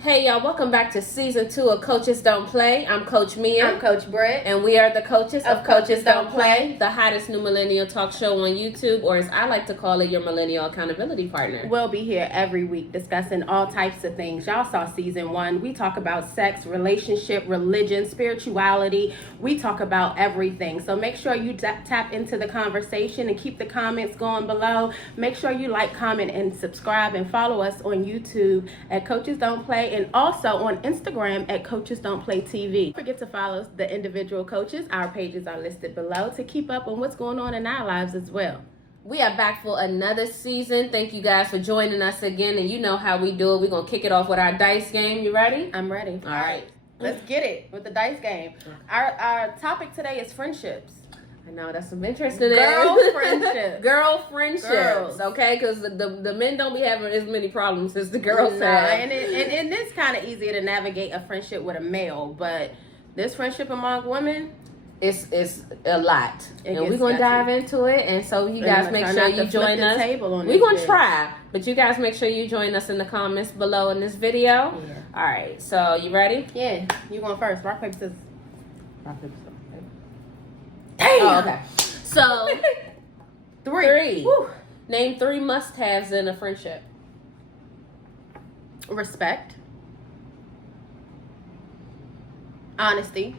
Hey y'all, welcome back to season 2 of Coaches Don't Play. I'm Coach Mia. I'm Coach Brett. And we are the coaches of Coaches Don't Play, the hottest new millennial talk show on YouTube, or as I like to call it, your millennial accountability partner. We'll be here every week discussing all types of things. Y'all saw season 1. We talk about sex, relationship, religion, spirituality. We talk about everything. So make sure you tap into the conversation and keep the comments going below. Make sure you like, comment, and subscribe and follow us on YouTube at Coaches Don't Play and also on Instagram at Coaches Don't Play TV. Don't forget to follow the individual coaches. Our pages are listed below to keep up on what's going on in our lives as well. We are back for another season. Thank you guys for joining us again. And you know how we do it. We're going to kick it off with our dice game. You ready? I'm ready. All right. Let's get it with the dice game. Our topic today is friendships. I know, that's some interesting. Girl friendships. Girl friendships. Girls. Okay, because the men don't be having as many problems as the girls have. And it's kind of easier to navigate a friendship with a male, but this friendship among women, it's a lot. And we're going to dive into it. And so you guys make sure you join us. We're going to try, but you guys make sure you join us in the comments below in this video. Yeah. All right, so you ready? Yeah, you going first. Rock, paper, scissors. Rock, paper, scissors. Damn. Oh, okay. So, three. Woo. Name 3 must-haves in a friendship. Respect. Honesty.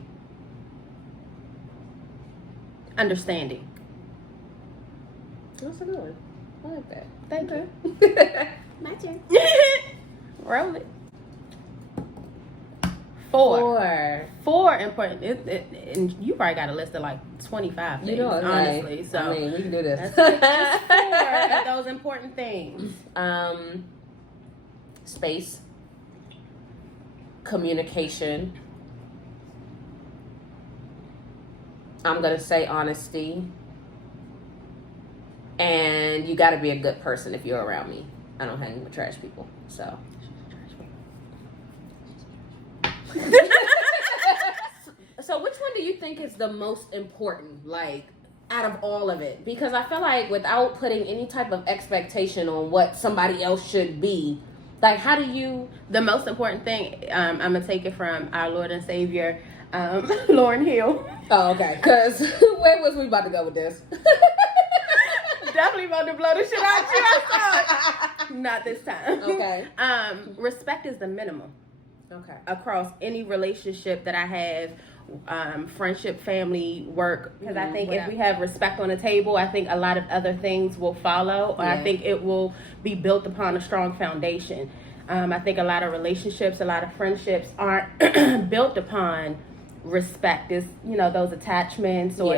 Understanding. That's a good one. I like that. Thank you. My turn. Roll it. 4 important. And you probably got a list of like 25 things, honestly. So I mean, we can do this. Just 4 of those important things. Space, communication. I'm gonna say honesty, and you got to be a good person if you're around me. I don't hang with trash people, so. So which one do you think is the most important, like, out of all of it? Because I feel like without putting any type of expectation on what somebody else should be, like, how do you... The most important thing, I'm going to take it from our Lord and Savior, Lauryn Hill. Oh, okay. Because where was we about to go with this? Definitely about to blow the shit out you. I saw it. Not this time. Okay. Respect is the minimum. Okay. Across any relationship that I have, friendship, family, work, because I think if we have respect on the table, I think a lot of other things will follow. Or I think it will be built upon a strong foundation. I think a lot of relationships, a lot of friendships aren't built upon respect. Is those attachments or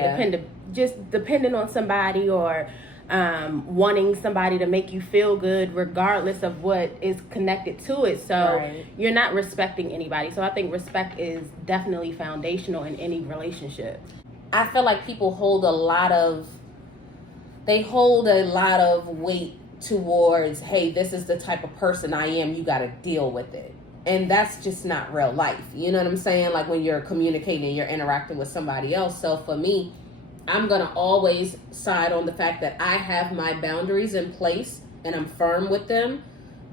depending on somebody or wanting somebody to make you feel good regardless of what is connected to it. So you're not respecting anybody. So I think respect is definitely foundational in any relationship. I feel like people hold a lot of weight towards, hey, this is the type of person I am, you got to deal with it. And that's just not real life. You know what I'm saying? Like when you're communicating, you're interacting with somebody else. So for me, I'm going to always side on the fact that I have my boundaries in place and I'm firm with them.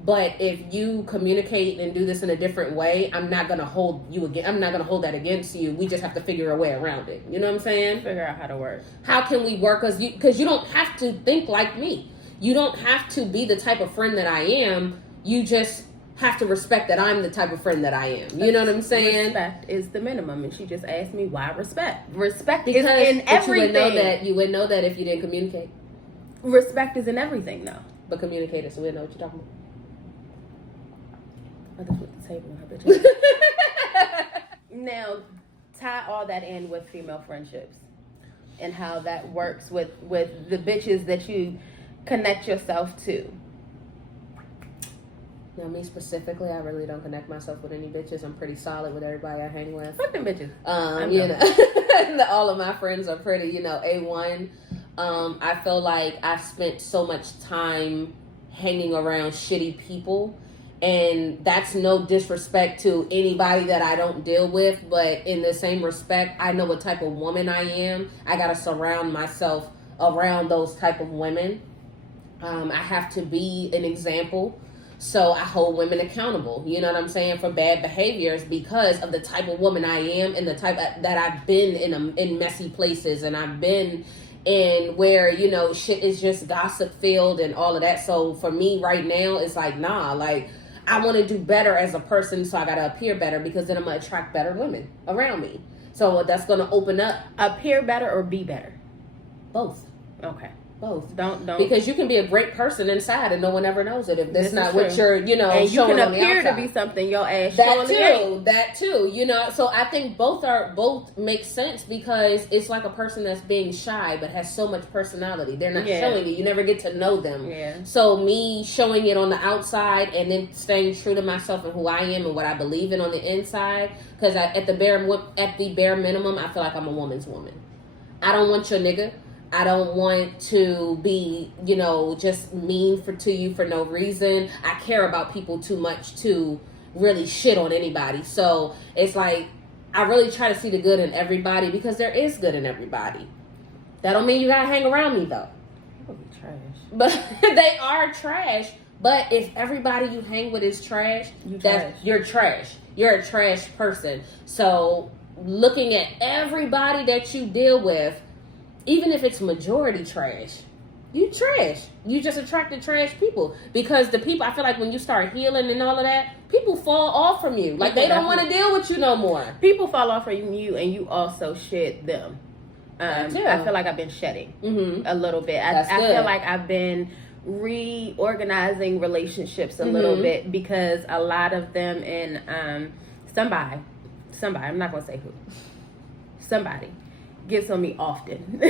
But if you communicate and do this in a different way, I'm not going to hold you again. I'm not going to hold that against you. We just have to figure a way around it. You know what I'm saying? Figure out how to work. How can we work? Because you don't have to think like me. You don't have to be the type of friend that I am. You just have to respect that I'm the type of friend that I am. You know what I'm saying? Respect is the minimum. And she just asked me why respect. Respect because is in everything. You would know that if you didn't communicate. Respect is in everything, though. But communicate it so we know what you're talking about. I just put the table on her bitch. Now, tie all that in with female friendships and how that works with the bitches that you connect yourself to. Now, me specifically, I really don't connect myself with any bitches. I'm pretty solid with everybody I hang with. Fuck them bitches. All of my friends are pretty, A1. I feel like I've spent so much time hanging around shitty people. And that's no disrespect to anybody that I don't deal with. But in the same respect, I know what type of woman I am. I got to surround myself around those type of women. I have to be an example So I hold women accountable, you know what I'm saying, for bad behaviors because of the type of woman I am and the type that I've been in messy places, and I've been in where, you know, shit is just gossip filled and all of that. So for me right now, it's like, nah, like I want to do better as a person, so I got to appear better because then I'm going to attract better women around me. So that's going to open up. Appear better or be better? Both. Okay. Both. Don't because you can be a great person inside and no one ever knows it if that's not what you're, you know, and you can appear to be something your ass that too, you know. So I think both make sense because it's like a person that's being shy but has so much personality. They're not showing it. You never get to know them. Yeah. So me showing it on the outside and then staying true to myself and who I am and what I believe in on the inside, because at the bare minimum, I feel like I'm a woman's woman. I don't want your nigga. I don't want to be, you know, just mean to you for no reason. I care about people too much to really shit on anybody. So it's like, I really try to see the good in everybody because there is good in everybody. That don't mean you gotta hang around me though. People be trash. But they are trash. But if everybody you hang with is trash, you're trash. You're a trash person. So looking at everybody that you deal with, even if it's majority trash, you trash. You just attracted trash people. Because the people, I feel like when you start healing and all of that, people fall off from you. Like, they don't want to deal with you no more. People fall off from you and you also shed them. I feel like I've been shedding a little bit. I feel like I've been reorganizing relationships a little bit because a lot of them and somebody, I'm not going to say who, somebody gets on me often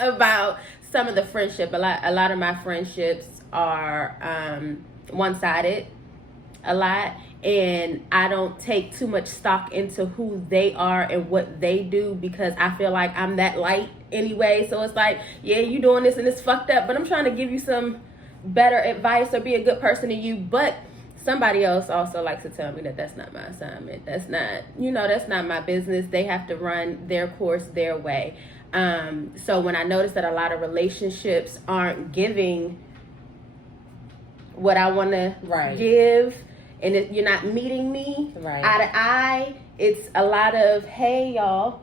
about some of the friendship. A lot of my friendships are one-sided a lot, and I don't take too much stock into who they are and what they do because I feel like I'm that light anyway. So it's like, yeah, you doing this and it's fucked up, but I'm trying to give you some better advice or be a good person to you. But somebody else also likes to tell me that that's not my assignment. That's not my business. They have to run their course their way. So when I notice that a lot of relationships aren't giving what I want to give, and you're not meeting me eye to eye, it's a lot of, hey, y'all,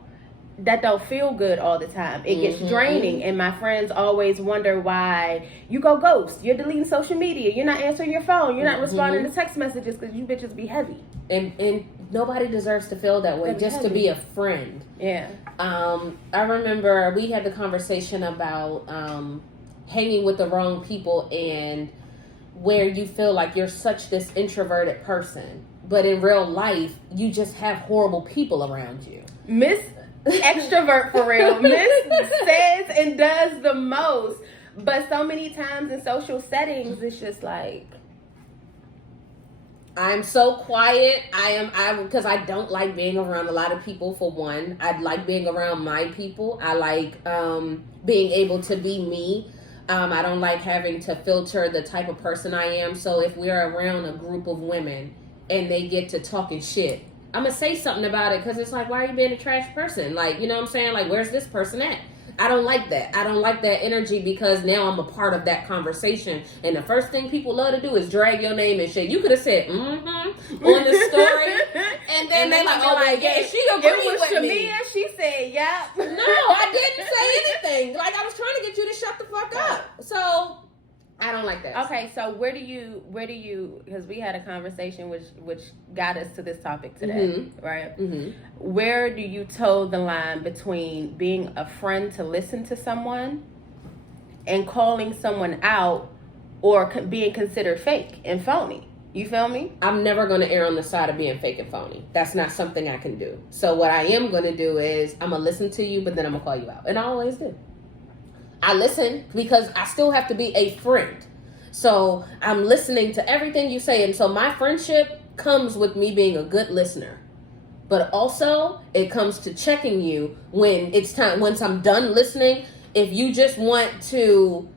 that don't feel good all the time. It gets draining, and my friends always wonder why you go ghost. You're deleting social media. You're not answering your phone. You're not responding to text messages because you bitches be heavy. And nobody deserves to feel that way. Just to be a friend. Yeah. I remember we had the conversation about hanging with the wrong people and where you feel like you're such this introverted person, but in real life you just have horrible people around you. Miss extrovert for real. Miss says and does the most, but so many times in social settings it's just like, I'm so quiet. Because I don't like being around a lot of people. For one, I like being around my people. I like being able to be me. I don't like having to filter the type of person I am. So if we're around a group of women and they get to talking shit, I'm going to say something about it because it's like, why are you being a trash person? Like, you know what I'm saying? Like, where's this person at? I don't like that. I don't like that energy because now I'm a part of that conversation. And the first thing people love to do is drag your name and shit. You could have said, on the story. And then they're like, oh, yeah, she agreed with me. And she said, yeah. No, I didn't say anything. Like, I was trying to get you to shut the fuck up. So I don't like that. Okay, so where do you, because we had a conversation which got us to this topic today, right? Where do you toe the line between being a friend to listen to someone and calling someone out or being considered fake and phony? You feel me? I'm never going to err on the side of being fake and phony. That's not something I can do. So what I am going to do is I'm going to listen to you, but then I'm going to call you out. And I always do. I listen because I still have to be a friend. So I'm listening to everything you say. And so my friendship comes with me being a good listener. But also it comes to checking you when it's time, once I'm done listening. If you just want to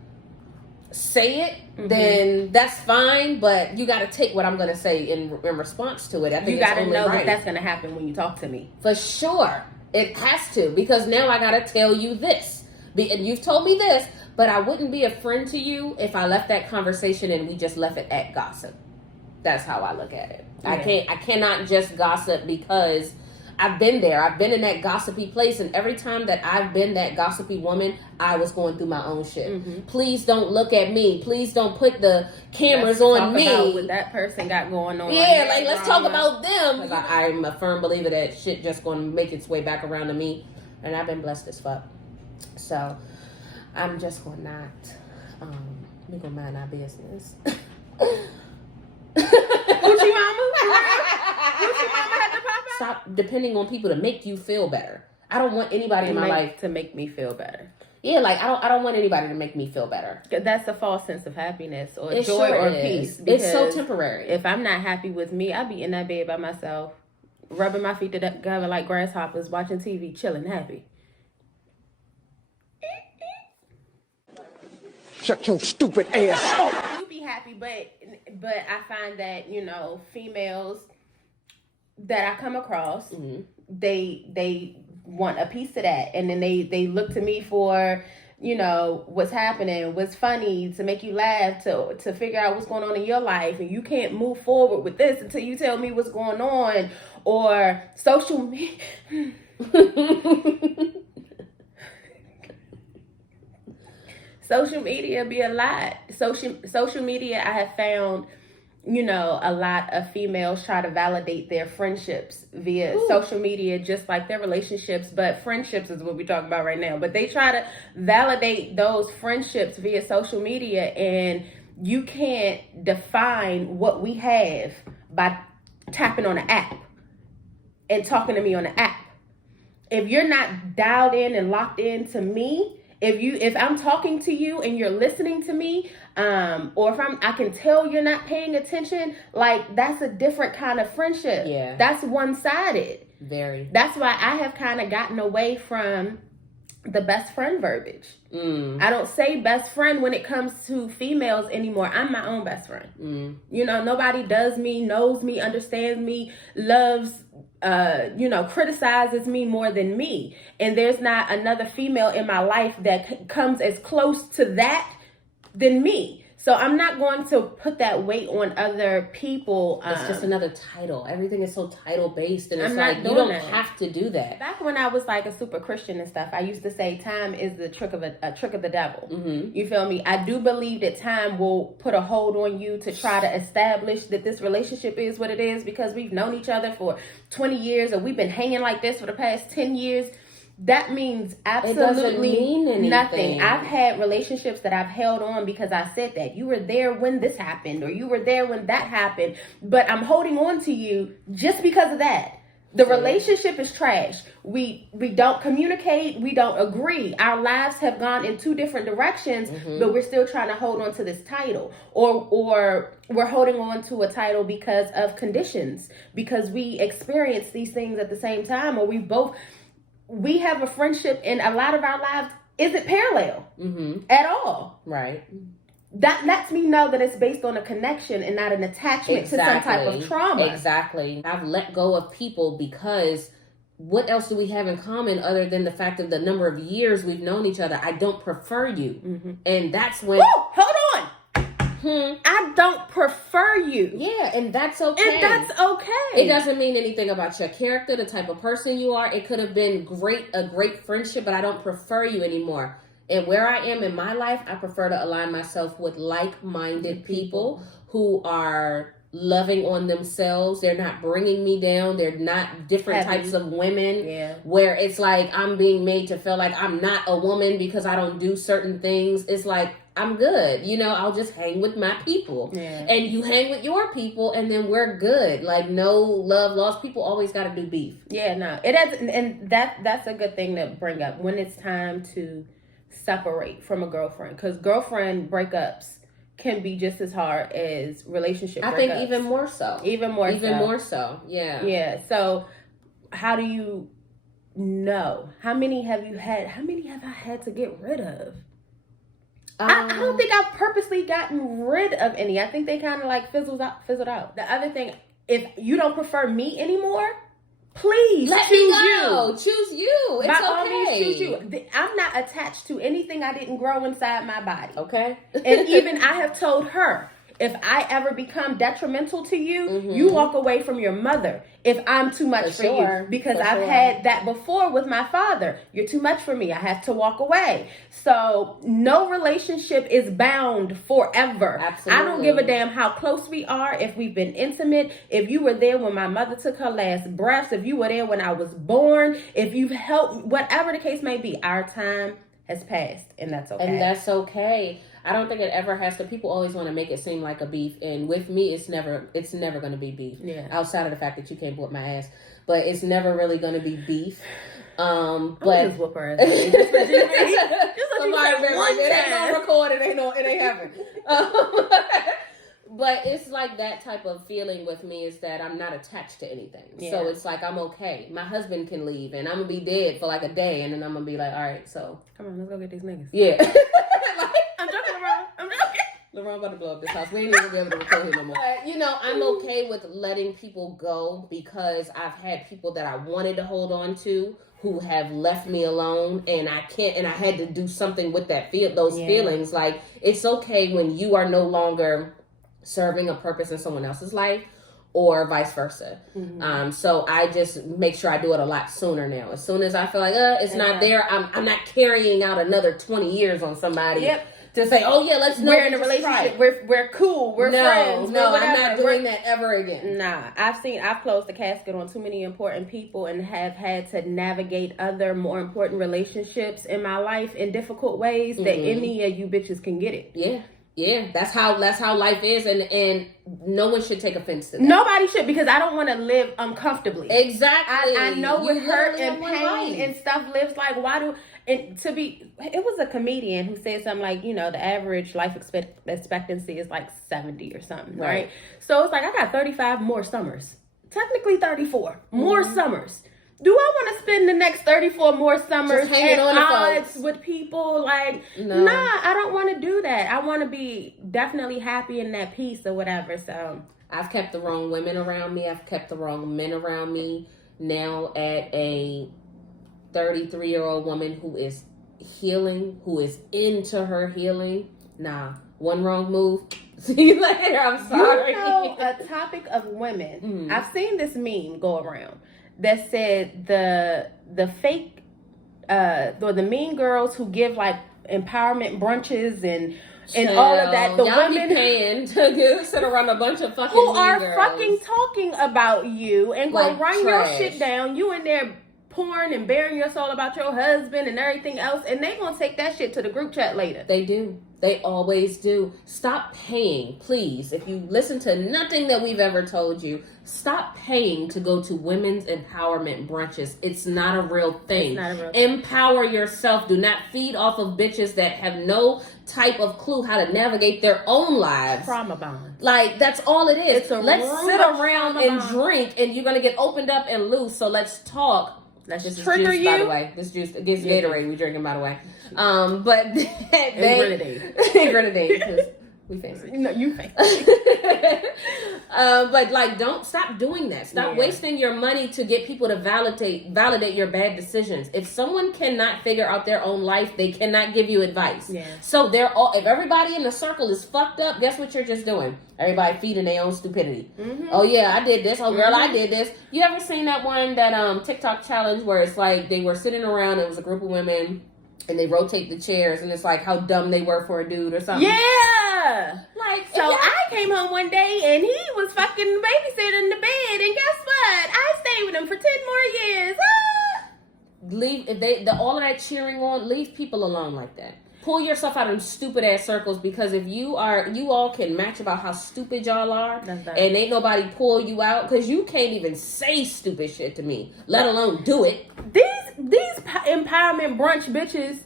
say it, then that's fine. But you got to take what I'm going to say in response to it. I think you got to know that that's going to happen when you talk to me. For sure. It has to, because now I got to tell you this. And you've told me this, But I wouldn't be a friend to you if I left that conversation and we just left it at gossip. That's how I look at it. Yeah. I cannot just gossip because I've been there. I've been in that gossipy place, and every time that I've been that gossipy woman, I was going through my own shit. Mm-hmm. Please don't look at me. Please don't put the cameras on me. About what that person got going on. Yeah, like let's talk about them. Because I'm a firm believer that shit just going to make its way back around to me, and I've been blessed as fuck. So I'm just going to not. We gonna mind our business. Hoochie mama? Hoochie mama had to pop out? Stop depending on people to make you feel better. I don't want anybody in my life to make me feel better. Yeah, like I don't want anybody to make me feel better. That's a false sense of happiness or joy or peace. It's so temporary. If I'm not happy with me, I'll be in that bed by myself, rubbing my feet together like grasshoppers, watching TV, chilling, happy. Shut your stupid ass up. You be happy, but I find that, you know, females that I come across, mm-hmm. they want a piece of that, and then they look to me for, you know, what's happening, what's funny, to make you laugh, to figure out what's going on in your life, and you can't move forward with this until you tell me what's going on, or social media. Social media be a lot. Social media, I have found, you know, a lot of females try to validate their friendships via social media, just like their relationships, but friendships is what we're talking about right now. But they try to validate those friendships via social media, and you can't define what we have by tapping on an app and talking to me on an app. If you're not dialed in and locked in to me, if I'm talking to you and you're listening to me, or if I can tell you're not paying attention, like that's a different kind of friendship. Yeah. That's one-sided. Very. That's why I have kind of gotten away from the best friend verbiage. I don't say best friend when it comes to females anymore. I'm my own best friend. You know, nobody does me, knows me, understands me, loves, you know, criticizes me more than me. And there's not another female in my life that comes as close to that than me. So I'm not going to put that weight on other people. It's just another title. Everything is so title based, and it's like you don't have to do that. Back when I was like a super Christian and stuff, I used to say time is the trick of a trick of the devil. Mm-hmm. You feel me? I do believe that time will put a hold on you to try to establish that this relationship is what it is, because we've known each other for 20 years or we've been hanging like this for the past 10 years. That means absolutely nothing. I've had relationships that I've held on because I said that. You were there when this happened, or you were there when that happened. But I'm holding on to you just because of that. The relationship is trash. We don't communicate. We don't agree. Our lives have gone in two different directions, but we're still trying to hold on to this title. Or we're holding on to a title because of conditions, because we experience these things at the same time, or we have a friendship and a lot of our lives isn't parallel at all. Right. That lets me know that it's based on a connection and not an attachment to some type of trauma. Exactly. I've let go of people because what else do we have in common other than the fact of the number of years we've known each other? I don't prefer you. And that's when... Woo! Hold on! I don't prefer you. Yeah, and that's okay. And that's okay. It doesn't mean anything about your character, the type of person you are. It could have been a great friendship, but I don't prefer you anymore. And where I am in my life, I prefer to align myself with like-minded people who are loving on themselves. They're not bringing me down. They're not different types of women where it's like I'm being made to feel like I'm not a woman because I don't do certain things. It's like, I'm good. You know, I'll just hang with my people. Yeah. And you hang with your people, and then we're good. Like, no love lost. People always got to do beef. Yeah, no. It is, and that's a good thing to bring up when it's time to separate from a girlfriend. Because girlfriend breakups can be just as hard as relationship breakups. I think even more so. Even more so. Yeah. Yeah. So, how do you know? How many have you had? How many have I had to get rid of? I don't think I've purposely gotten rid of any. I think they kind of like fizzled out. The other thing, if you don't prefer me anymore, Please let choose me go. you. Choose you. It's By okay. all means, choose you. I'm not attached to anything I didn't grow inside my body. Okay. And even I have told her, if I ever become detrimental to you, you walk away from your mother if I'm too much for you. Because I've had that before with my father. You're too much for me. I have to walk away. So no relationship is bound forever. Absolutely. I don't give a damn how close we are, if we've been intimate, if you were there when my mother took her last breaths, if you were there when I was born, if you've helped, whatever the case may be, our time has passed, and that's okay. And that's okay. I don't think it ever has to. People always want to make it seem like a beef, and with me, it's never going to be beef. Yeah. Outside of the fact that you can't whoop my ass, but it's never really going to be beef. But just whoop her ass. Somebody it ain't no record. It ain't happening. But it's like that type of feeling with me is that I'm not attached to anything. Yeah. So it's like I'm okay. My husband can leave, and I'm gonna be dead for like a day, and then I'm gonna be like, all right, so come on, let's go get these niggas. Yeah. I'm joking, LeBron. I'm joking. LeBron about to blow up this house. We ain't even gonna be able to record him no more. But, I'm okay with letting people go because I've had people that I wanted to hold on to who have left me alone, and I can't, and I had to do something with those feelings. Like, it's okay when you are no longer serving a purpose in someone else's life, or vice versa. So I just make sure I do it a lot sooner now. As soon as I feel like it's not there, I'm not carrying out another 20 years on somebody. Yep. To say, oh yeah, we're in a relationship, we're cool, we're friends. No, I'm not doing that ever again. Nah, I've closed the casket on too many important people and have had to navigate other more important relationships in my life in difficult ways that any of you bitches can get it. Yeah. Yeah, that's how life is, and no one should take offense to that. Nobody should, because I don't want to live uncomfortably. Exactly. I know what hurt and pain and stuff lives like. It was a comedian who said something like, the average life expectancy is like 70 or something, right? So it's like, I got 35 more summers. Technically 34 more summers. Do I want to spend the next 34 more summers at odds with people? Like, nah, I don't want to do that. I want to be definitely happy in that peace or whatever. So I've kept the wrong women around me. I've kept the wrong men around me. Now at a 33-year-old woman who is healing, who is into her healing. Nah, one wrong move. See you later. I'm sorry. A topic of women. I've seen this meme go around that said the fake or the mean girls who give like empowerment brunches and all of that, the women be paying to sit around a bunch of fucking who are girls. Fucking talking about you and like go run trash. Your shit down. You in there pouring and bearing your soul about your husband and everything else, and they gonna take that shit to the group chat later. They do. They always do. Stop paying, please. If you listen to nothing that we've ever told you, stop paying to go to women's empowerment brunches. It's not a real thing. It's not a real thing. Empower yourself. Do not feed off of bitches that have no type of clue how to navigate their own lives. Trauma bond. Like, that's all it is. Let's sit around and drink, and you're going to get opened up and loose. So let's talk. This is trigger juice, by the way. This juice, this Gatorade we drinking, by the way. But grenadine, because we fancy. No, you fancy. But like, don't stop doing that. Stop wasting your money to get people to validate your bad decisions. If someone cannot figure out their own life, they cannot give you advice. Yeah. So if everybody in the circle is fucked up, guess what you're just doing? Everybody feeding their own stupidity. Oh yeah, I did this. Oh girl, I did this. You ever seen that one, that TikTok challenge where it's like they were sitting around, it was a group of women, and they rotate the chairs, and it's like how dumb they were for a dude or something. Yeah. Like, so I came home one day and he was fucking babysitting in the bed, and guess what? I stayed with him for 10 more years. Leave all of that cheering on. Leave people alone like that. Pull yourself out of them stupid ass circles, because if you all can match about how stupid y'all are, and ain't nobody pull you out, because you can't even say stupid shit to me, let alone do it. These empowerment brunch bitches,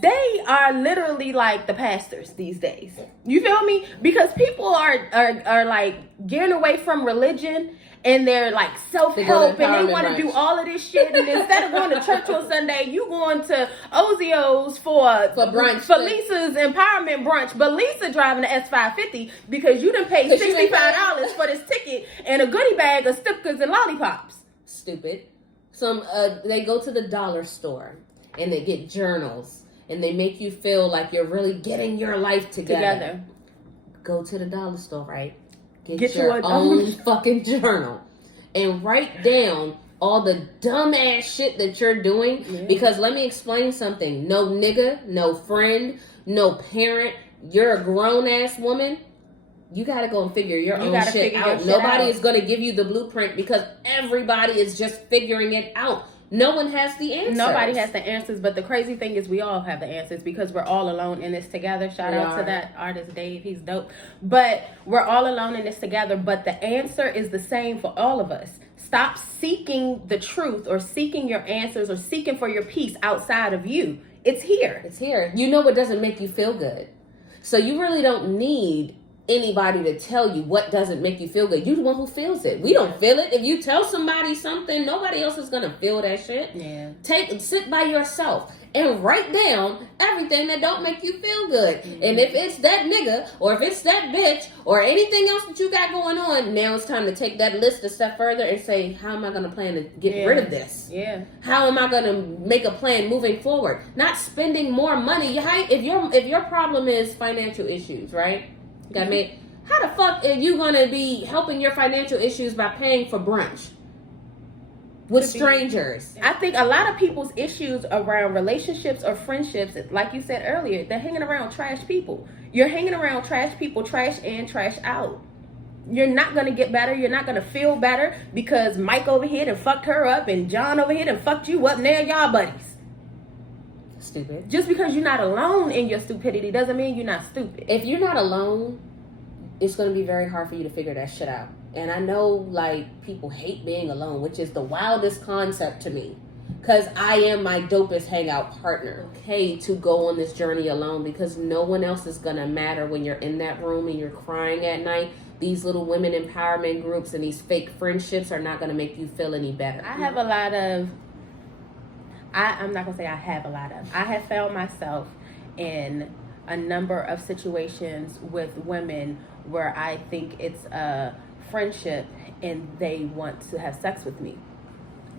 they are literally like the pastors these days. You feel me? Because people are like getting away from religion, and they're like self-help, and they want to do all of this shit, and instead of going to church on Sunday, you going to Ozio's for brunch, for Lisa's empowerment brunch. But Lisa driving the S550 because you done paid $65 for this ticket and a goodie bag of stickers and lollipops. stupid. They go to the dollar store and they get journals and they make you feel like you're really getting your life together. Go to the dollar store, right? Get your own fucking journal and write down all the dumbass shit that you're doing. Yeah. Because let me explain something. No nigga, no friend, no parent. You're a grown ass woman. You got to go and figure your own shit out. Nobody is going to give you the blueprint because everybody is just figuring it out. No one has the answers. Nobody has the answers, but the crazy thing is we all have the answers because we're all alone in this together. Shout out to that artist, Dave. He's dope. But we're all alone in this together, but the answer is the same for all of us. Stop seeking the truth or seeking your answers or seeking for your peace outside of you. It's here. It's here. You know what doesn't make you feel good. So you really don't need anybody to tell you what doesn't make you feel good. You're the one who feels it. We don't feel it. If you tell somebody something, nobody else is gonna feel that shit. Yeah. Sit by yourself and write down everything that don't make you feel good. Mm-hmm. And if it's that nigga or if it's that bitch or anything else that you got going on, now it's time to take that list a step further and say, how am I gonna plan to get rid of this? Yeah. How am I gonna make a plan moving forward? Not spending more money. If your problem is financial issues, right? How the fuck are you gonna be helping your financial issues by paying for brunch with strangers? I think a lot of people's issues around relationships or friendships, like you said earlier, they're hanging around trash people. You're hanging around trash people, trash in, trash out. You're not gonna get better. You're not gonna feel better because Mike over here done fucked her up and John over here done fucked you up. Now y'all buddies. Stupid. Just because you're not alone in your stupidity doesn't mean you're not stupid. If you're not alone, it's going to be very hard for you to figure that shit out. And I know, like, people hate being alone, which is the wildest concept to me. Because I am my dopest hangout partner. Okay, to go on this journey alone because no one else is going to matter when you're in that room and you're crying at night. These little women empowerment groups and these fake friendships are not going to make you feel any better. I have a lot of... I'm not going to say I have a lot of. I have found myself in a number of situations with women where I think it's a friendship and they want to have sex with me.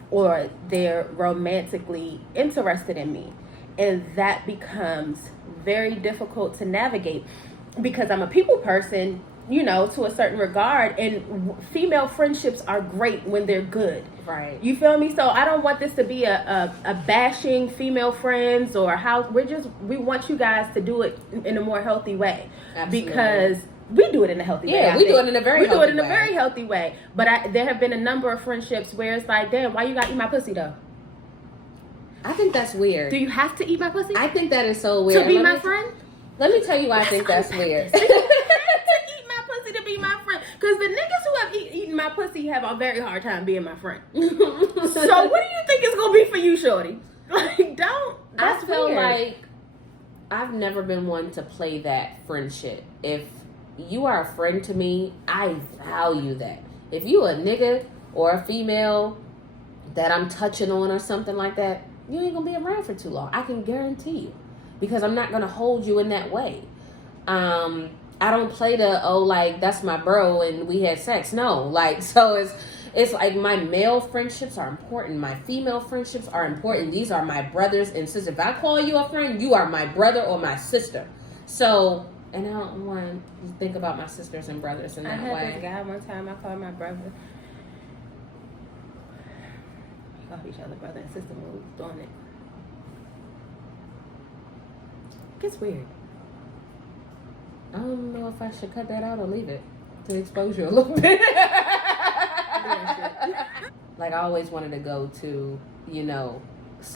Or they're romantically interested in me. And that becomes very difficult to navigate because I'm a people person, you know, to a certain regard, and female friendships are great when they're good. Right. You feel me? So I don't want this to be a bashing female friends or how we want you guys to do it in a more healthy way. Absolutely. Because we do it in a healthy way. Yeah, we do it in a very healthy way. But there have been a number of friendships where it's like, damn, why you gotta eat my pussy though? I think that's weird. Do you have to eat my pussy? I think that is so weird. To be my friend? Let me tell you why I think that's weird. To be my friend, because the niggas who have eaten my pussy have a very hard time being my friend. So what do you think it's gonna be for you, shorty? Like, don't. I feel like I've never been one to play that friendship. If you are a friend to me, I value that. If you a nigga or a female that I'm touching on or something like that, you ain't gonna be around for too long. I can guarantee you, because I'm not gonna hold you in that way. I don't play like that's my bro and we had sex. No, like, so it's like my male friendships are important. My female friendships are important. These are my brothers and sisters. If I call you a friend, you are my brother or my sister. So, and I don't want to think about my sisters and brothers in that way. I had this guy one time, I called my brother. We called each other brother and sister when we was doing it. It gets weird. I don't know if I should cut that out or leave it to expose you a little bit. Like, I always wanted to go to, you know,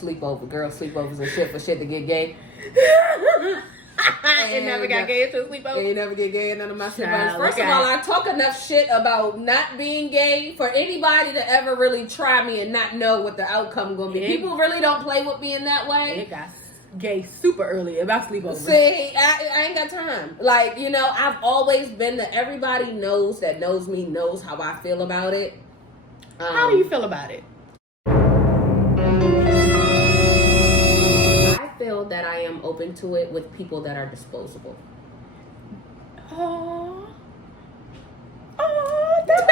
girl sleepovers and shit for shit to get gay. And never got gay into a sleepover? And never get gay in none of my sleepovers. First of all, I talk enough shit about not being gay for anybody to ever really try me and not know what the outcome going to be. People really don't play with me in that way. It got gay super early about sleepovers. See, I ain't got time. Like, you know, I've always been everybody knows that knows me knows how I feel about it. How do you feel about it? I feel that I am open to it with people that are disposable. Oh, that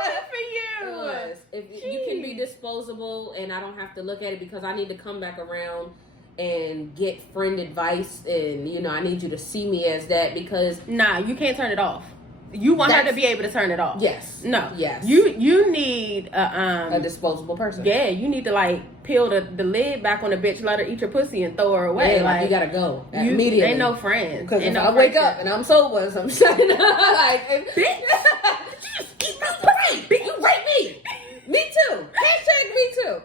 was for you. If you can be disposable and I don't have to look at it because I need to come back around and get friend advice, and you know, I need you to see me as that, because nah, you can't turn it off. You want her to be able to turn it off. Yes. No. Yes. You need a disposable person. Yeah, you need to like peel the lid back on the bitch, let her eat your pussy and throw her away. Yeah, like you gotta go immediately. Ain't no friends. Because if no I wake up and I'm sober or some shit, like, bitch, you just eat my pussy. You rape me. Me too. Hashtag me too.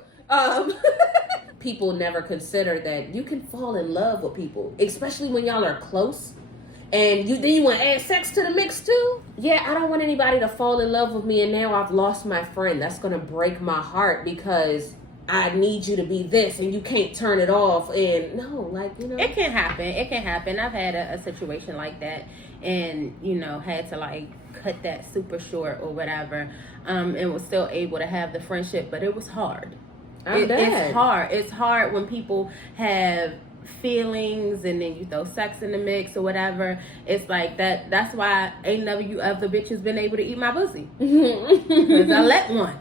People never consider that you can fall in love with people, especially when y'all are close. And then you want to add sex to the mix too? Yeah, I don't want anybody to fall in love with me and now I've lost my friend. That's going to break my heart because I need you to be this and you can't turn it off. And no, like, you know. It can happen. It can happen. I've had a situation like that and, you know, had to like cut that super short or whatever, and was still able to have the friendship, but it was hard. It's hard. It's hard when people have feelings and then you throw sex in the mix or whatever. It's like that's why ain't none of you other bitches been able to eat my pussy. Because I let one.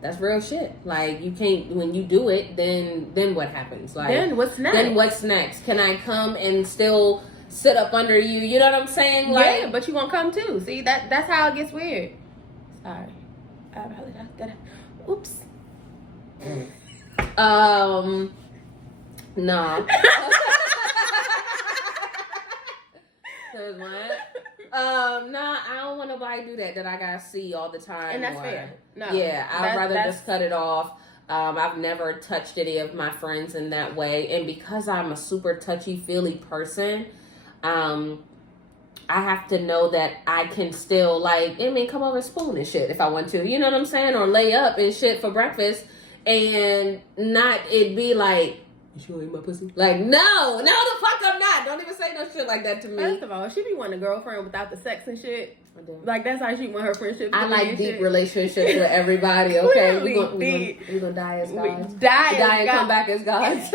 That's real shit. Like, you can't, when you do it, then what happens? Like, then what's next? Then what's next? Can I come and still sit up under you? You know what I'm saying? Like, yeah, but you gonna come too. See, that's how it gets weird. Sorry. Oops. No. Cause what? Nah, I don't want nobody do that I gotta see all the time. And that's fair. No. Yeah, I'd rather just cut it off. I've never touched any of my friends in that way, and because I'm a super touchy-feely person, I have to know that I can still, like, come over and spoon and shit if I want to. You know what I'm saying? Or lay up and shit for breakfast, and not it be like, you sure eat my pussy? Like, no, the fuck I'm not. Don't even say no shit like that to me. First of all, she be wanting a girlfriend without the sex and shit. Like, that's how she want her friendship. I like deep relationships with everybody, okay? We gonna die as gods. Die and come back as gods.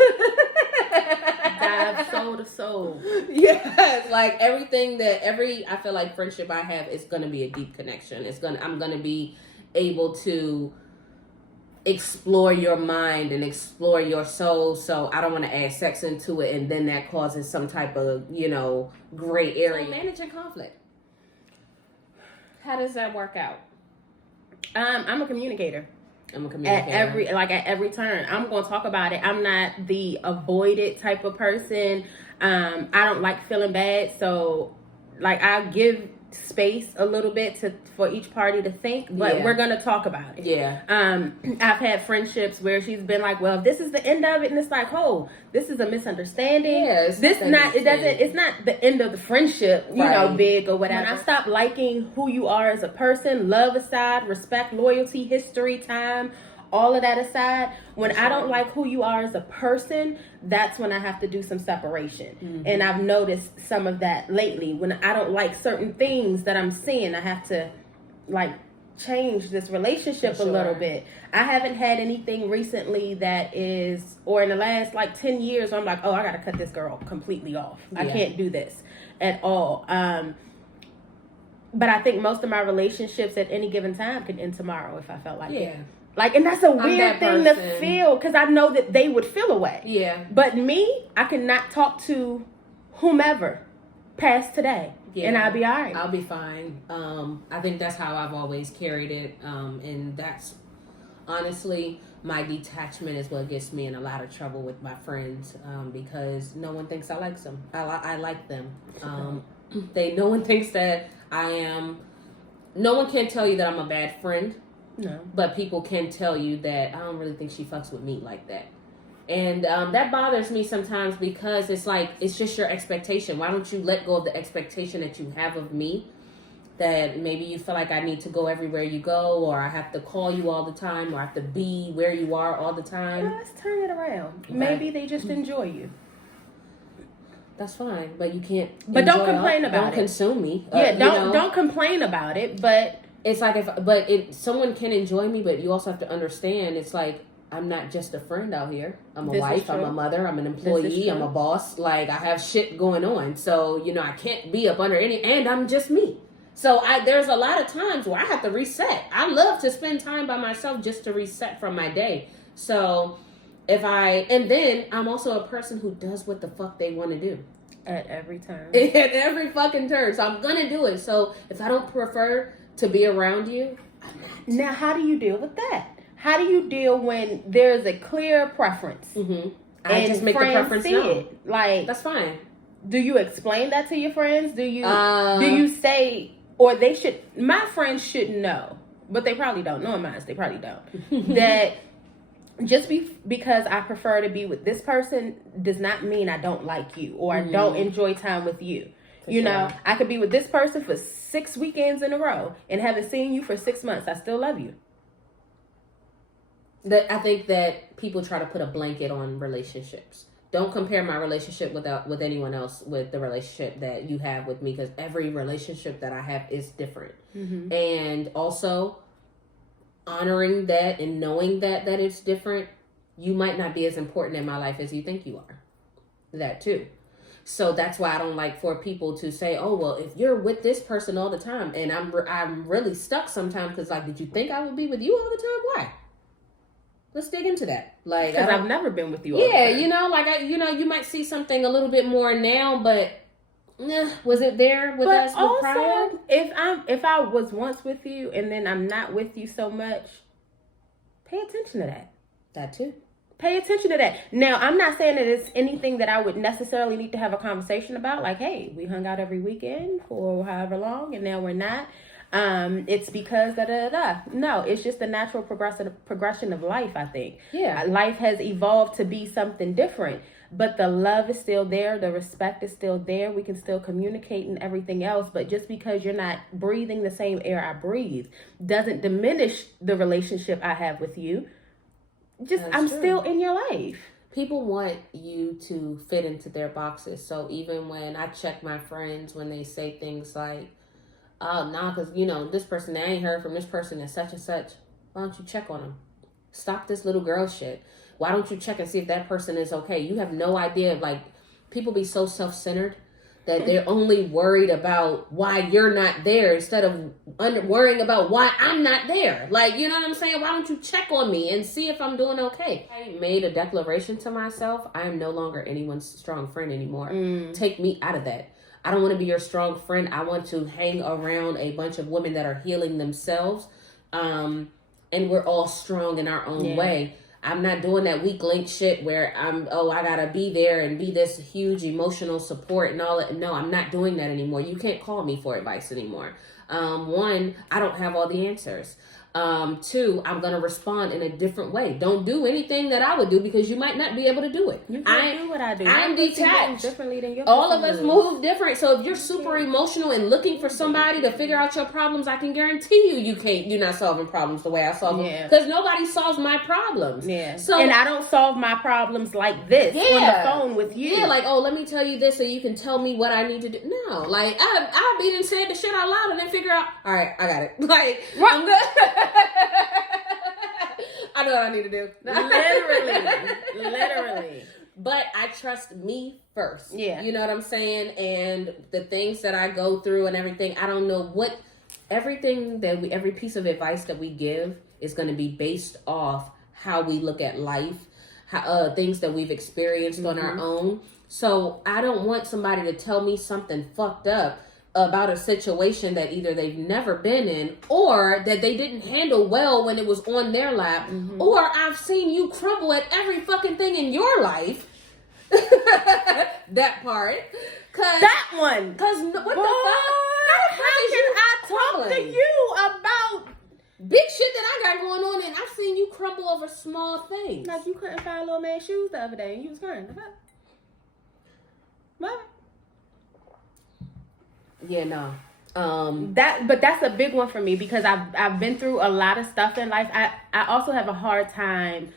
Dive soul to soul. Yes, like I feel like friendship I have is gonna be a deep connection. I'm gonna be able to explore your mind and explore your soul, so I don't want to add sex into it and then that causes some type of, you know, gray area. So managing conflict, how does that work out? I'm a communicator. At every turn, I'm going to talk about it. I'm not the avoided type of person. I don't like feeling bad, so like I give space a little bit for each party to think, but we're gonna talk about it. Yeah. I've had friendships where she's been like, well, this is the end of it, and it's like, oh, this is a misunderstanding. Yeah, it's not the end of the friendship, you know, big or whatever. When I stop liking who you are as a person, love aside, respect, loyalty, history, time, all of that aside, when I don't like who you are as a person, that's when I have to do some separation. Mm-hmm. And I've noticed some of that lately. When I don't like certain things that I'm seeing, I have to like change this relationship a little bit. I haven't had anything recently that is, or in the last like 10 years, I'm like, oh, I gotta cut this girl completely off. Yeah. I can't do this at all. But I think most of my relationships at any given time could end tomorrow if I felt like it. Like, and that's a weird thing to feel, because I know that they would feel away. Yeah. But me, I cannot talk to whomever past today. Yeah. And I'll be all right. I'll be fine. I think that's how I've always carried it. And that's, honestly, my detachment is what gets me in a lot of trouble with my friends, because no one thinks I like them. I like them. No one thinks that no one can tell you that I'm a bad friend. No. But people can tell you that I don't really think she fucks with me like that. And that bothers me sometimes, because it's like, it's just your expectation. Why don't you let go of the expectation that you have of me? That maybe you feel like I need to go everywhere you go, or I have to call you all the time, or I have to be where you are all the time. Well, let's turn it around. Okay. Maybe they just enjoy you. That's fine, but you can't. But don't complain about it. Don't consume me. Don't complain about it, but. It's like someone can enjoy me, but you also have to understand, it's like, I'm not just a friend out here. I'm a wife, I'm a mother, I'm an employee, I'm a boss. Like, I have shit going on. So, you know, I can't be up under and I'm just me. So there's a lot of times where I have to reset. I love to spend time by myself just to reset from my day. So and then I'm also a person who does what the fuck they want to do. At every turn. At every fucking turn. So I'm going to do it. So if I don't prefer to be around you, I'm not. Now, how do you deal with that? How do you deal when there's a clear preference? Mm-hmm. I just make the preference known. Like, that's fine. Do you explain that to your friends? Do you say, or they should, my friends should know, but they probably don't. Knowing mine, they probably don't. That just because I prefer to be with this person does not mean I don't like you or I don't enjoy time with you. You know, I could be with this person for 6 weekends in a row and haven't seen you for 6 months. I still love you. I think that people try to put a blanket on relationships. Don't compare my relationship with anyone else with the relationship that you have with me, because every relationship that I have is different. Mm-hmm. And also honoring that and knowing that it's different. You might not be as important in my life as you think you are. That too. So that's why I don't like for people to say, oh, well, if you're with this person all the time, and I'm really stuck sometimes because, like, did you think I would be with you all the time? Why? Let's dig into that. Like, because I've never been with you all the time. You know, like, you might see something a little bit more now, but was it there with us also, prior? If I was once with you and then I'm not with you so much, pay attention to that. That too. Pay attention to that. Now, I'm not saying that it's anything that I would necessarily need to have a conversation about. Like, hey, we hung out every weekend for however long, and now we're not. It's because da-da-da-da. No, it's just the natural progression of life, I think. Yeah. Life has evolved to be something different. But the love is still there. The respect is still there. We can still communicate and everything else. But just because you're not breathing the same air I breathe doesn't diminish the relationship I have with you. I'm still in your life. People want you to fit into their boxes. So even when I check my friends, when they say things like, oh, nah, because, this person, I ain't heard from this person and such, why don't you check on them? Stop this little girl shit. Why don't you check and see if that person is okay? You have no idea. Like, people be so self-centered that they're only worried about why you're not there instead of worrying about why I'm not there. Like, you know what I'm saying? Why don't you check on me and see if I'm doing okay? I made a declaration to myself. I am no longer anyone's strong friend anymore. Take me out of that. I don't want to be your strong friend. I want to hang around a bunch of women that are healing themselves. And we're all strong in our own way. I'm not doing that weak link shit where I gotta be there and be this huge emotional support and all that. No, I'm not doing that anymore. You can't call me for advice anymore. One, I don't have all the answers. Two, I'm going to respond in a different way. Don't do anything that I would do because you might not be able to do it. You can't do what I do. I'm detached. Differently than your all of us move different. So if you're super emotional and looking for somebody to figure out your problems, I can guarantee you're not solving problems the way I solve them. Because nobody solves my problems. Yeah. So, and I don't solve my problems like this on the phone with you. Yeah, like, oh, let me tell you this so you can tell me what I need to do. No, like, I've been and said the shit out loud and then figure out, all right, I got it. Like, I'm good. I know what I need to do. Literally. But I trust me first. Yeah. You know what I'm saying? And the things that I go through and everything, I don't know every piece of advice that we give is going to be based off how we look at life, things that we've experienced on our own. So I don't want somebody to tell me something fucked up about a situation that either they've never been in or that they didn't handle well when it was on their lap, or I've seen you crumble at every fucking thing in your life. That part. That one. Because what the fuck? How can I talk to you about big shit that I got going on and I've seen you crumble over small things? Like you couldn't find little man's shoes the other day and you was crying. What? Yeah, no. But that's a big one for me because I've been through a lot of stuff in life. I also have a hard time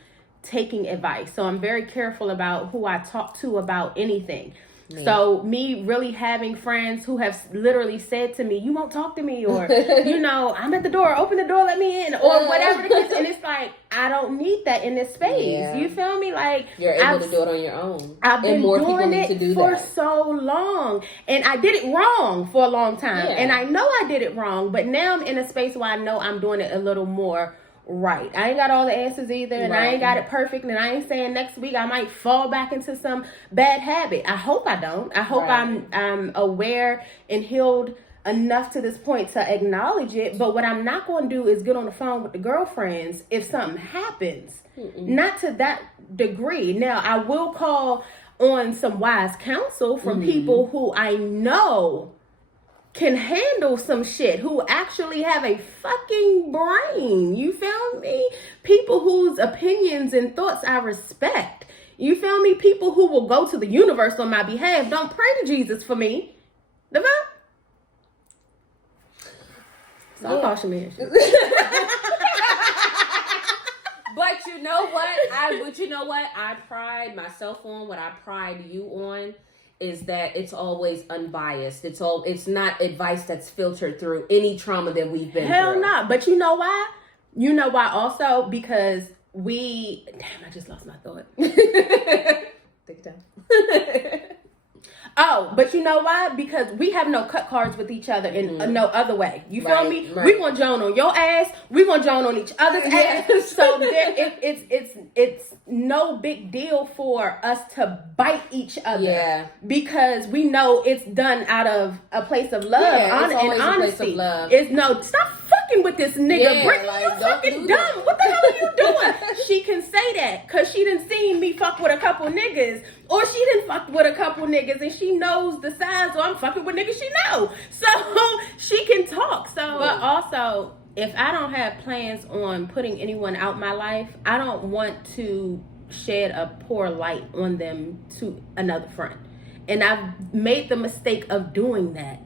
taking advice. So I'm very careful about who I talk to about anything. Yeah. So me really having friends who have literally said to me, you won't talk to me, or, I'm at the door, open the door, let me in, or whatever the case. And it's like, like, I don't need that in this space. Yeah. You feel me? Like, you're able to do it on your own. I've been more doing people need it to do for that. so long, and I did it wrong for a long time, Yeah. and I know I did it wrong, but now I'm in a space where I know I'm doing it a little more right. I ain't got all the answers either, and I ain't got it perfect, and I ain't saying next week I might fall back into some bad habit. I hope I don't. I hope I'm aware and healed enough to this point to acknowledge it. But what I'm not going to do is get on the phone with the girlfriends if something happens. Not to that degree. Now, I will call on some wise counsel from people who I know can handle some shit, who actually have a fucking brain. You feel me? People whose opinions and thoughts I respect. You feel me? People who will go to the universe on my behalf. Don't pray to Jesus for me. The fuck? Stop caution me and shit. But you know what? I pride myself on, what I pride you on is that it's always unbiased. It's not advice that's filtered through any trauma that we've been through. Hell no. But you know why? You know why also? Because I just lost my thought. Take it down. Oh, but you know why? Because we have no cut cards with each other in no other way. You feel me? Right. We gonna joan on your ass. We gonna joan on each other's ass. So it's no big deal for us to bite each other. Yeah. Because we know it's done out of a place of love it's and always honesty. a place of love. It's no, stop fucking with this nigga. Yeah, Brittany, like, you don't fucking do dumb. that. What the hell are you doing? She can say that because she done seen me fuck with a couple niggas, or she done fucked with a couple niggas and she knows the signs, or I'm fucking with niggas she know. So she can talk. So, but also, if I don't have plans on putting anyone out my life, I don't want to shed a poor light on them to another friend. And I've made the mistake of doing that.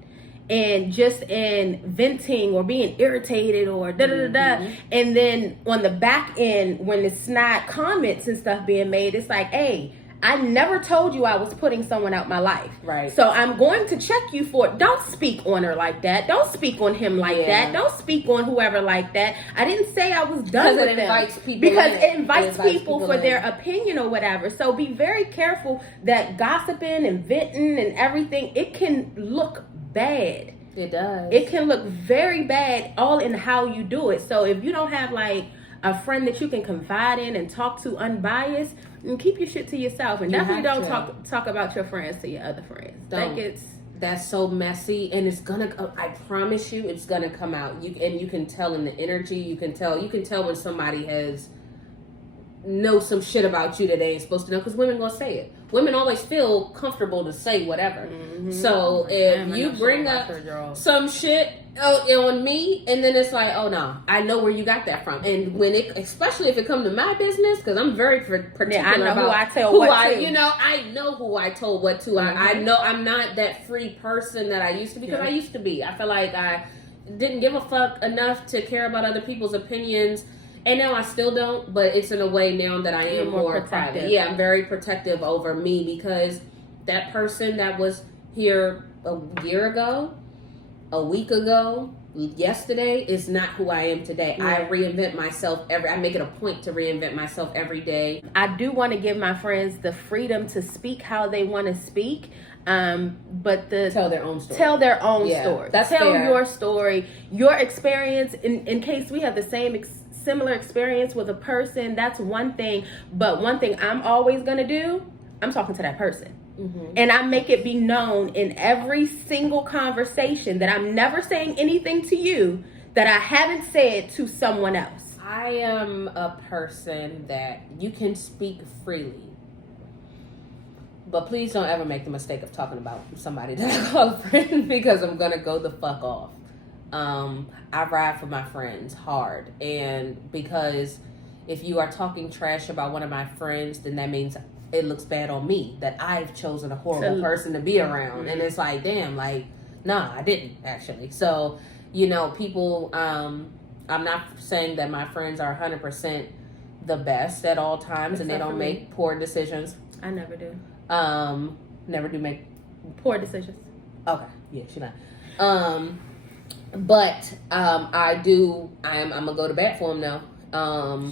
And just in venting or being irritated or da-da-da-da. And then on the back end, when it's not comments and stuff being made, it's like, hey, I never told you I was putting someone out my life. Right. So I'm going to check you for it. Don't speak on her like that. Don't speak on him like that. Don't speak on whoever like that. I didn't say I was done with them. It invites people for their opinion or whatever. So be very careful that gossiping and venting and everything, it can look bad. It does. It can look very bad all in how you do it. So if you don't have like a friend that you can confide in and talk to unbiased, and keep your shit to yourself, and definitely don't talk about your friends to your other friends. That's so messy, and it's gonna. I promise you, it's gonna come out. You can tell in the energy. You can tell when somebody knows some shit about you that they ain't supposed to know, because women gonna say it. Women always feel comfortable to say whatever. So if you bring up some shit on me, and then it's like, oh no, I know where you got that from. And when especially if it comes to my business, because I'm very particular I know about who I tell what to. I know who I told what to. I know I'm not that free person that I used to be, because I used to be. I feel like I didn't give a fuck enough to care about other people's opinions. And now I still don't, but it's in a way now that I am more private. Yeah, I'm very protective over me, because that person that was here a year ago, a week ago, yesterday is not who I am today. Yeah. I reinvent myself I make it a point to reinvent myself every day. I do want to give my friends the freedom to speak how they want to speak. But tell their own story. Tell their own story. That's tell fair. Your story, your experience. In case we have the similar experience with a person, that's one thing. But one thing I'm always gonna do, I'm talking to that person. And I make it be known in every single conversation that I'm never saying anything to you that I haven't said to someone else. I am a person that you can speak freely, but please don't ever make the mistake of talking about somebody that I call a friend, because I'm gonna go the fuck off. I ride for my friends hard, and because if you are talking trash about one of my friends, then that means it looks bad on me that I've chosen a horrible person to be around. And it's like, damn, like, nah, I didn't actually. So, people, I'm not saying that my friends are 100% the best at all times, and they don't make poor decisions. I never do. Never do make poor decisions. Okay. Yeah, she not. But I'm gonna go to bat for him now.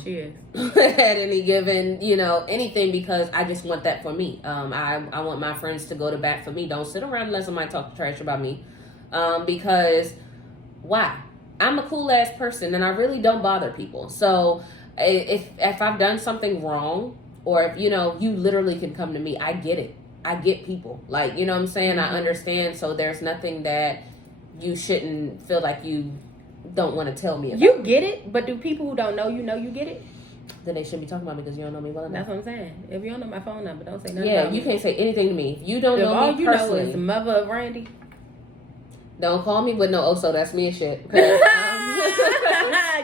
She is. at any given, anything, because I just want that for me. I want my friends to go to bat for me. Don't sit around and let somebody talk trash about me. Because why? I'm a cool ass person and I really don't bother people. So if I've done something wrong, or if, you literally can come to me, I get it. I get people. Like, you know what I'm saying? I understand. So there's nothing that you shouldn't feel like you don't want to tell me about. You get it, but do people who don't know you get it? Then they shouldn't be talking about me because you don't know me well enough. That's what I'm saying. If you don't know my phone number, don't say nothing. Yeah, you can't say anything to me. If you don't know all me you personally, know is the mother of Randy. Don't call me with no so that's me and shit.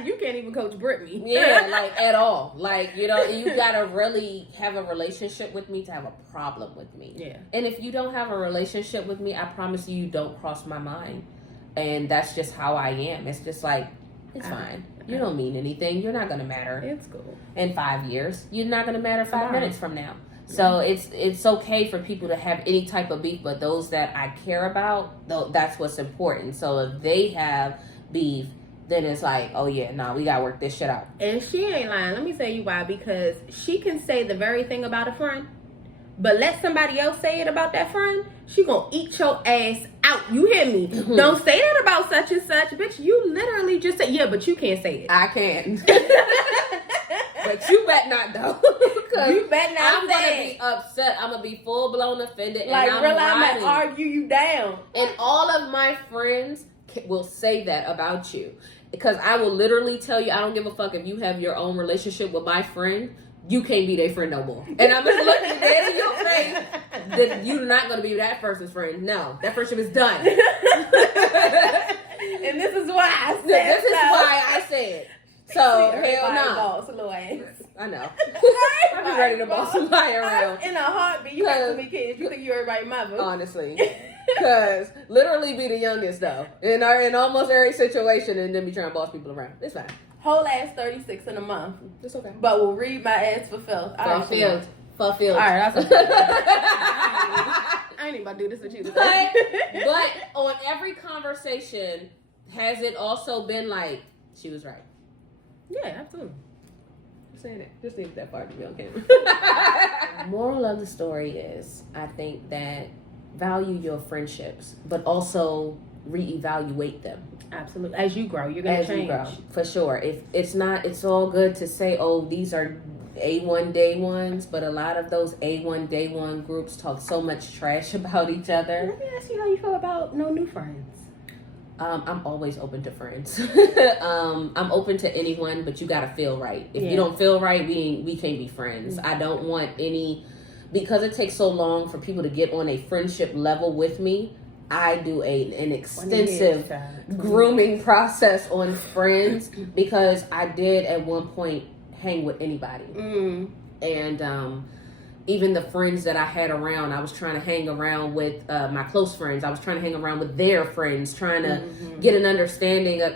You can't even coach Brittany. Yeah, like at all. Like, you gotta really have a relationship with me to have a problem with me. Yeah. And if you don't have a relationship with me, I promise you don't cross my mind. And that's just how I am. It's just like, it's fine. You don't mean anything. You're not gonna matter. It's cool. In 5 years. You're not gonna matter 5 minutes from now. So it's okay for people to have any type of beef, but those that I care about, that's what's important. So if they have beef, then it's like, oh yeah, we gotta work this shit out. And she ain't lying. Let me tell you why. Because she can say the very thing about a friend, but let somebody else say it about that friend, she gonna eat your ass out. You hear me? Mm-hmm. Don't say that about such and such. Bitch, you literally just said, yeah, but you can't say it. I can. But you bet not, though. You bet not. I'm going to be upset. I'm going to be full-blown offended. Like, and really, I'm going to argue you down. And all of my friends will say that about you. Because I will literally tell you, I don't give a fuck if you have your own relationship with my friend. You can't be their friend no more. And I'm just looking dead in your face that you're not going to be that person's friend. No, that friendship is done. And this is why I said This is why I said. So, hell no. Boss, little ass. I know. I've been ready to boss somebody around. In a heartbeat. You have so many kids. You think you're everybody's mother. Honestly. Because literally be the youngest, though. In almost every situation, and then be trying to boss people around. It's fine. Whole ass 36 in a month. It's okay. But we'll read my ass for filth. Fulfilled. All right, that's okay. I ain't even about to do this with you today. But on every conversation, has it also been like, she was right? Yeah, absolutely. I'm saying it. Just leave that part to be on camera. Moral of the story is, I think that value your friendships, but also reevaluate them. Absolutely. As you grow, you're going to change. You grow, for sure. If it's all good to say, oh, these are A1 day ones, but a lot of those A1 day one groups talk so much trash about each other. Let me ask you how you feel about no new friends. I'm always open to friends. I'm open to anyone, but you gotta feel right. If you don't feel right, we can't be friends. I don't want any, because it takes so long for people to get on a friendship level with me. I do an extensive grooming process on friends, because I did at one point hang with anybody. And even the friends that I had around, I was trying to hang around with my close friends. I was trying to hang around with their friends, trying to get an understanding of,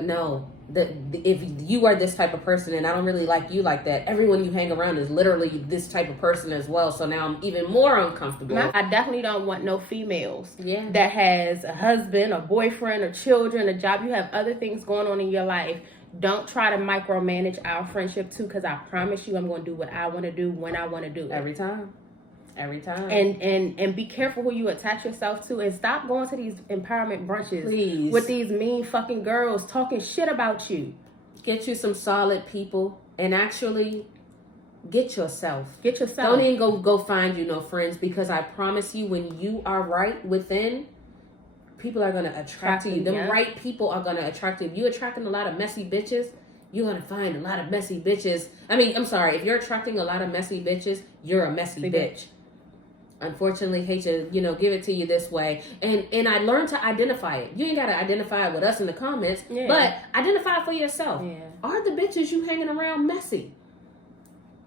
that if you are this type of person and I don't really like you like that, everyone you hang around is literally this type of person as well. So now I'm even more uncomfortable. I definitely don't want no females that has a husband, a boyfriend, or children, a job. You have other things going on in your life. Don't try to micromanage our friendship too, because I promise you I'm going to do what I want to do when I want to do it. Every time. And be careful who you attach yourself to, and stop going to these empowerment brunches with these mean fucking girls talking shit about you. Get you some solid people and actually get yourself. Don't even go find you no friends, because I promise you, when you are right within, people are going to attract to you. Them right people are going to attract to you. If you're attracting a lot of messy bitches, you're going to find a lot of messy bitches. I'm sorry. If you're attracting a lot of messy bitches, you're a messy bitch. Unfortunately, hate to, give it to you this way. And I learned to identify it. You ain't got to identify it with us in the comments, but identify it for yourself. Yeah. Are the bitches you hanging around messy?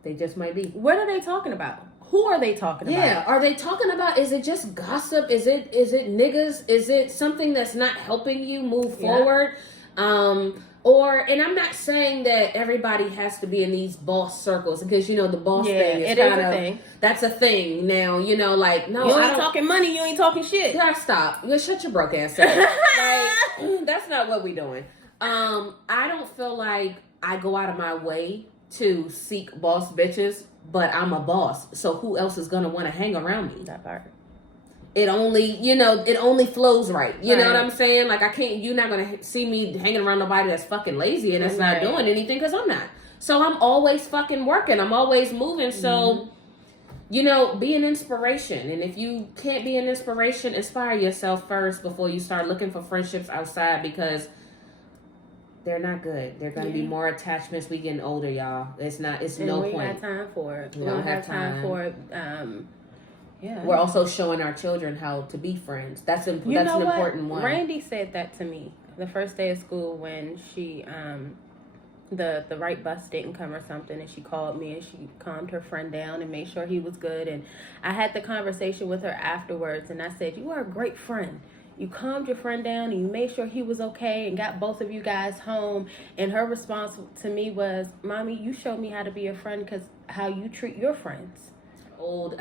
They just might be. What are they talking about? Who are they talking about? Yeah, are they talking about, is it just gossip? Is it niggas? Is it something that's not helping you move forward? And I'm not saying that everybody has to be in these boss circles, because the boss thing is kind of a thing. That's a thing now. No, you ain't talking money, you ain't talking shit. Yeah, stop. Shut your broke ass up. That's not what we doing. I don't feel like I go out of my way to seek boss bitches, but I'm a boss. So who else is going to want to hang around me? That part. It only flows right. You know what I'm saying? Like, you're not going to see me hanging around nobody that's fucking lazy and that's not doing anything, because I'm not. So I'm always fucking working. I'm always moving. So, be an inspiration. And if you can't be an inspiration, inspire yourself first before you start looking for friendships outside, because they're not good. They're going to be more attachments. We getting older, y'all. It's no point. We don't have time for it. We don't have time for it. We're also showing our children how to be friends. That's an important one. Randy said that to me the first day of school when she the right bus didn't come or something, and she called me and she calmed her friend down and made sure he was good. And I had the conversation with her afterwards, and I said, "You are a great friend. You calmed your friend down and you made sure he was okay and got both of you guys home." And her response to me was, "Mommy, you showed me how to be a friend because how you treat your friends." Old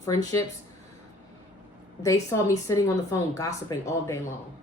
friendships, they saw me sitting on the phone gossiping all day long.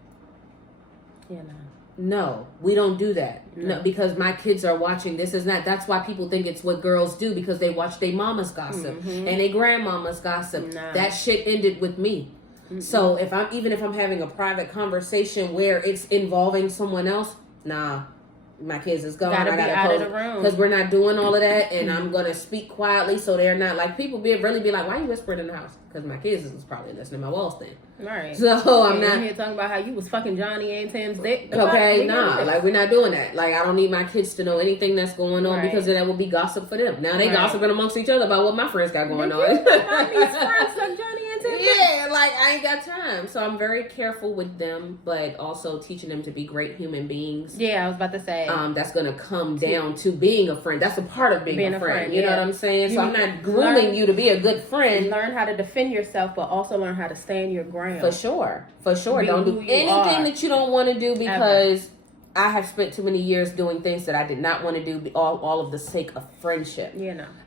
No, we don't do that. No, because my kids are watching. That's why people think it's what girls do, because they watch their mamas gossip and their grandmamas gossip. That shit ended with me. So if I'm having a private conversation where it's involving someone else, my kids is gone. I gotta out of the room, because we're not doing all of that, and I'm gonna speak quietly so they're not like, people really be like, "Why you whispering in the house?" Because my kids is probably listening to my walls then. Right. So I'm not here talking about how you was fucking Johnny and Tim's dick. Okay, like we're not doing that. Like, I don't need my kids to know anything that's going on, because then that will be gossip for them. Now they gossiping amongst each other about what my friends got going on. Mommy's friends like Johnny and Tim. Yeah, like I ain't got time. So I'm very careful with them, but also teaching them to be great human beings. Yeah, I was about to say. That's gonna come down to being a friend. That's a part of being a friend. You know what I'm saying? So I'm not grooming you to be a good friend. Learn how to defend yourself, but also learn how to stand your ground. For sure. Don't do anything that you don't want to do, because I have spent too many years doing things that I did not want to do, all of the sake of friendship.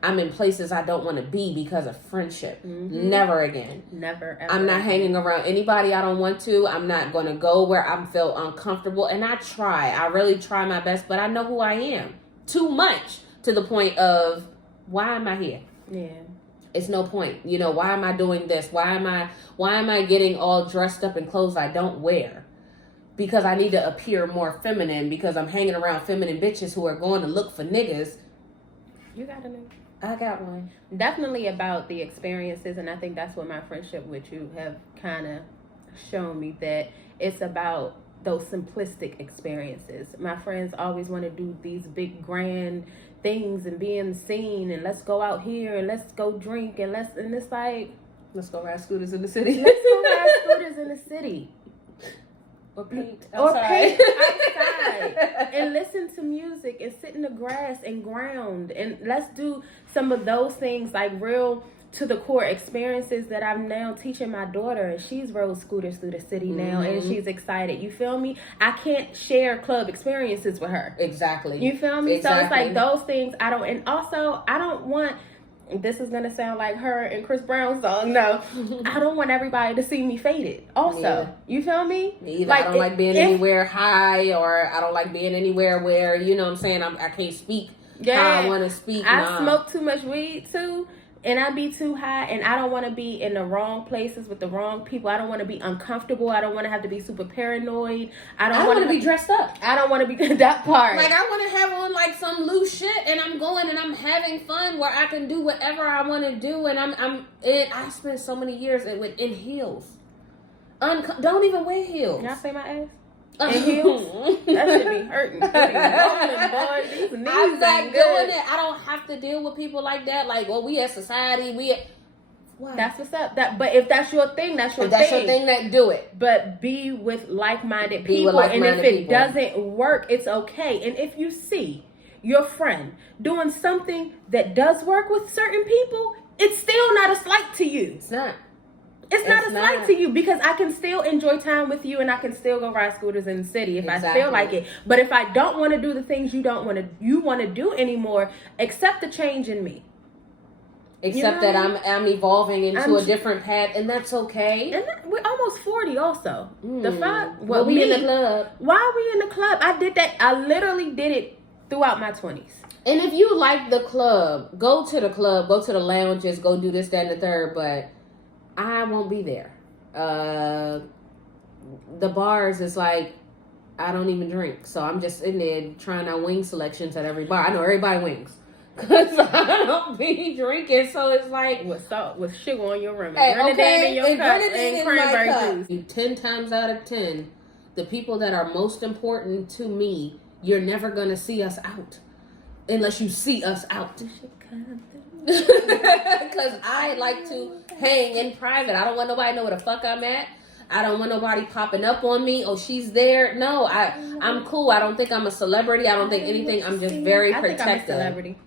I'm in places I don't want to be because of friendship. Never again. Never ever. I'm not hanging around anybody I don't want to. I'm not going to go where I feel uncomfortable. And I really try my best, but I know who I am too much, to the point of, why am I here? Yeah. It's no point. Why am I doing this? Why am I getting all dressed up in clothes I don't wear? Because I need to appear more feminine, because I'm hanging around feminine bitches who are going to look for niggas. You got a nigga? I got one. Definitely about the experiences, and I think that's what my friendship with you have kind of shown me, that it's about those simplistic experiences. My friends always want to do these big grand things and be in the scene, and let's go out here and let's go drink and it's like, let's go ride scooters in the city. Let's go ride scooters in the city. Or paint outside and listen to music and sit in the grass and ground, and let's do some of those things, like real to the core experiences that I'm now teaching my daughter, and she's rode scooters through the city now, and she's excited. You feel me? I can't share club experiences with her. Exactly. You feel me? Exactly. So it's like those things I don't want. This is gonna sound like her and Chris Brown's song. No, I don't want everybody to see me faded. Also, you feel me? Either. Like, I don't like being anywhere high, or I don't like being anywhere where, you know what I'm saying, I can't speak how I want to speak. I smoke too much weed too, and I be too high, and I don't want to be in the wrong places with the wrong people. I don't want to be uncomfortable. I don't want to have to be super paranoid. I don't want to be dressed up. I don't want to be that part. Like, I want to have on like some loose shit, and I'm going and I'm having fun where I can do whatever I want to do, and I spent so many years in heels. Don't even wear heels. Y'all say my ass? In heels? That should be hurting. These knees I'm not doing it. I don't have to deal with people like that. Like, well, we as society, Why? That's what's up. But if that's your thing, that's your thing. That's your thing, that do it. But be with like-minded people. And if it doesn't work, it's okay. And if you see your friend doing something that does work with certain people, it's still not a slight to you. It's not. It's not a slight to you, because I can still enjoy time with you, and I can still go ride scooters in the city if I feel like it. But if I don't want to do the things you want to do anymore, accept the change in me. Except that I'm evolving into a different path, and that's okay. And we're almost 40 also. The fuck? Well, we in the club. Why are we in the club? I did that. I literally did it throughout my 20s. And if you like the club, go to the club, go to the lounges, go do this, that, and the third, but I won't be there. The bars is like, I don't even drink, so I'm just in there trying out wing selections at every bar. I know everybody wings, cause I don't be drinking, so it's like with sugar on your rim, hey, grenadine in your and cup, grenadine and in my cranberry cup. juice. You 10 times out of 10, the people that are most important to me, you're never gonna see us out, unless you see us out. Because I like to hang in private. I don't want nobody to know where the fuck I'm at. I don't want nobody popping up on me. Oh, she's there. No, I'm cool. I don't think I'm a celebrity. I don't think anything. I'm just very protective. I think I'm a celebrity.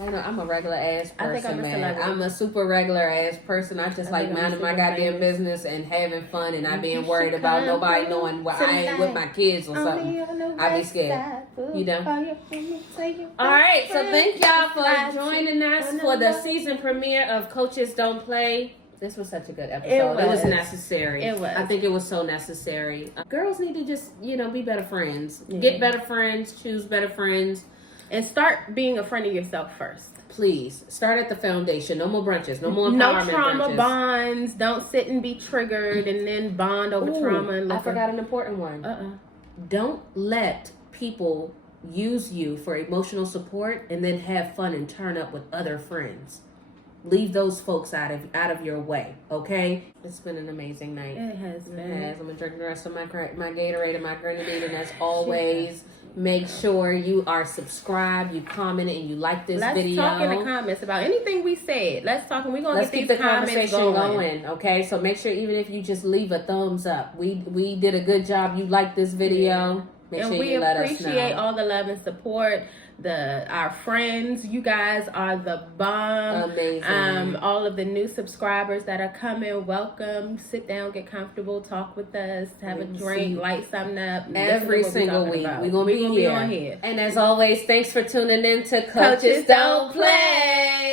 I know I'm a regular ass person, I think I'm a man. celebrity. I'm a super regular ass person. I just like minding my goddamn business and having fun and not being worried about nobody knowing why I ain't with my kids or something. I be scared. You know? All right, so thank y'all for joining us for the season premiere of Coaches Don't Play. This was such a good episode. It was necessary. It was. I think it was so necessary. Girls need to just, be better friends. Yeah. Get better friends. Choose better friends. And start being a friend of yourself first. Please. Start at the foundation. No more brunches. No more empowerment No trauma brunches. bonds. Don't sit and be triggered and then bond over trauma. And I forgot an important one. Don't let people use you for emotional support and then have fun and turn up with other friends. Leave those folks out of your way, okay? It's been an amazing night. It has been. It has. I'm gonna drink the rest of my Gatorade and my grenadine, and as always, make sure you are subscribed, you comment, and you like this video. Let's talk in the comments about anything we said. Let's talk, and we're gonna Let's get keep these the comments conversation going. Okay? So make sure even if you just leave a thumbs up, we did a good job. You like this video. Make and sure we you let us know. appreciate all the love and support. Our friends, you guys are the bomb. Amazing. All of the new subscribers that are coming, welcome. Sit down, get comfortable, talk with us, have a drink, light something up. Every single week. We're gonna be on here. And as always, thanks for tuning in to Coaches Don't Play.